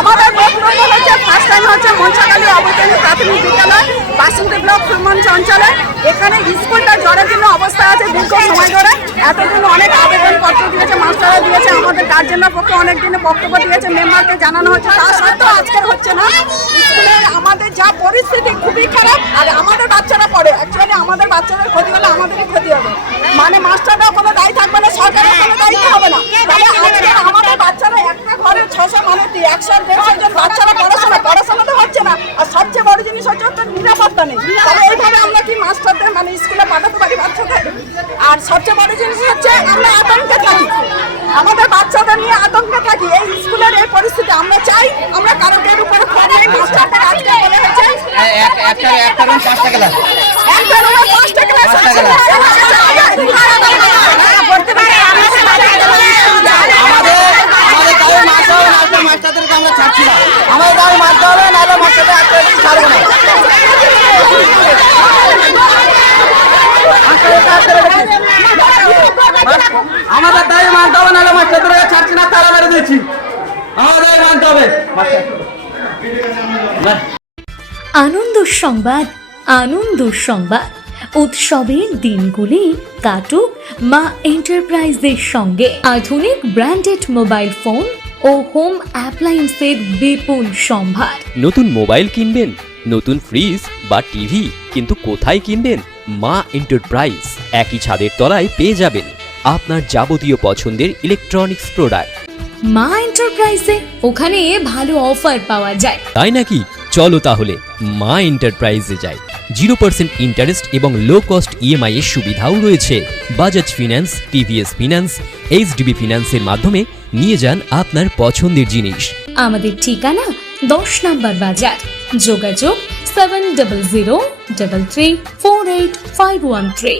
আমাদের বক্তব্য হচ্ছে ফার্স্ট টাইম হচ্ছে মনসাখালী অবৈতনিক প্রাথমিক বিদ্যালয় বাসন্তী ব্লক ফুলমঞ্চ অঞ্চলে। এখানে স্কুলটা জরাজীর্ণ অবস্থা আছে দীর্ঘ সময় ধরে। এতদিন অনেক আবেদনপত্র দিয়েছে, মাস্টাররা দিয়েছে, আমাদের গার্জেনরা পক্ষে অনেক দিনে বক্তব্য দিয়েছে, মেম্বারকে জানানো হচ্ছে, তা সত্ত্বেও আজকের হচ্ছে না। স্কুলে আমাদের যা পরিস্থিতি খুবই খারাপ। আর আমাদের বাচ্চারা পড়ে, অ্যাকচুয়ালি আমাদের বাচ্চাদের ক্ষতি হলে আমাদেরই ক্ষতি হবে। মানে মাস্টাররাও কোনো দায়ী থাকবে না, সরকারের কোনো দায়িত্ব হবে না। তাহলে আজকে আমাদের বাচ্চারা একটা ঘরে 600 মানুষ 100-150 জন বাচ্চারা পড়াশোনা তো হচ্ছে না। আর সবচেয়ে বড় জিনিস হচ্ছে তো নিরাপত্তা নেই। তাহলে এইভাবে আমরা কি মাস্টারদের মানে স্কুলে পাঠাতে পারি বাচ্চাদের? আর সবচেয়ে বড় জিনিস হচ্ছে আমরা আতঙ্কে থাকি, আমাদের বাচ্চাদের নিয়ে আতঙ্কে থাকি। এই স্কুলের এই পরিস্থিতি আমরা চাই, আমরা কারকের উপরে খোঁজ নেই। মাস্টারদের আজকে বলে হচ্ছে একটা রুম 5টা ক্লাস, একটা রুমে 5টা ক্লাস আছে। মাস্টারদেরকে আমরা ছাড়ছি না, আমাদের দাবি মানতে হবে, নাহলে মাস্টারদের আজকে ছাড়বো না। আমাদের দাবি মানতে হবে, নাহলে মাস্টারদেরকে ছাড়ছি না, তারা মেরে দিচ্ছি। আমাদের দাবি মানতে হবে। আনন্দ সংবাদ, আনন্দ সংবাদ। উৎসবের দিনগুলি কাটুক মা এন্টারপ্রাইজের সঙ্গে। আধুনিক ব্র্যান্ডেড মোবাইল ফোন ও হোম অ্যাপ্লায়েন্সের বিপুল সম্ভার। নতুন মোবাইল কিনবেন, নতুন ফ্রিজ বা টিভি, কিন্তু কোথায় কিনবেন? মা এন্টারপ্রাইজ। একই ছাদের তলায় পেয়ে যাবেন আপনার যাবতীয় পছন্দের ইলেকট্রনিক্স প্রোডাক্ট। মা এন্টারপ্রাইজে ওখানে ভালো অফার পাওয়া যায়। তাই নাকি? চলো তাহলে মা এন্টারপ্রাইজে যাই। 0% ইন্টারেস্ট এবং লো কস্ট ইএমআই এর সুবিধাও রয়েছে। Bajaj finance, TVS finance, HDB ফিন্যান্সের মাধ্যমে নিয়ে যান আপনার পছন্দের জিনিস। আমাদের ঠিকানা 10 নম্বর বাজার। যোগাযোগ 7003348513।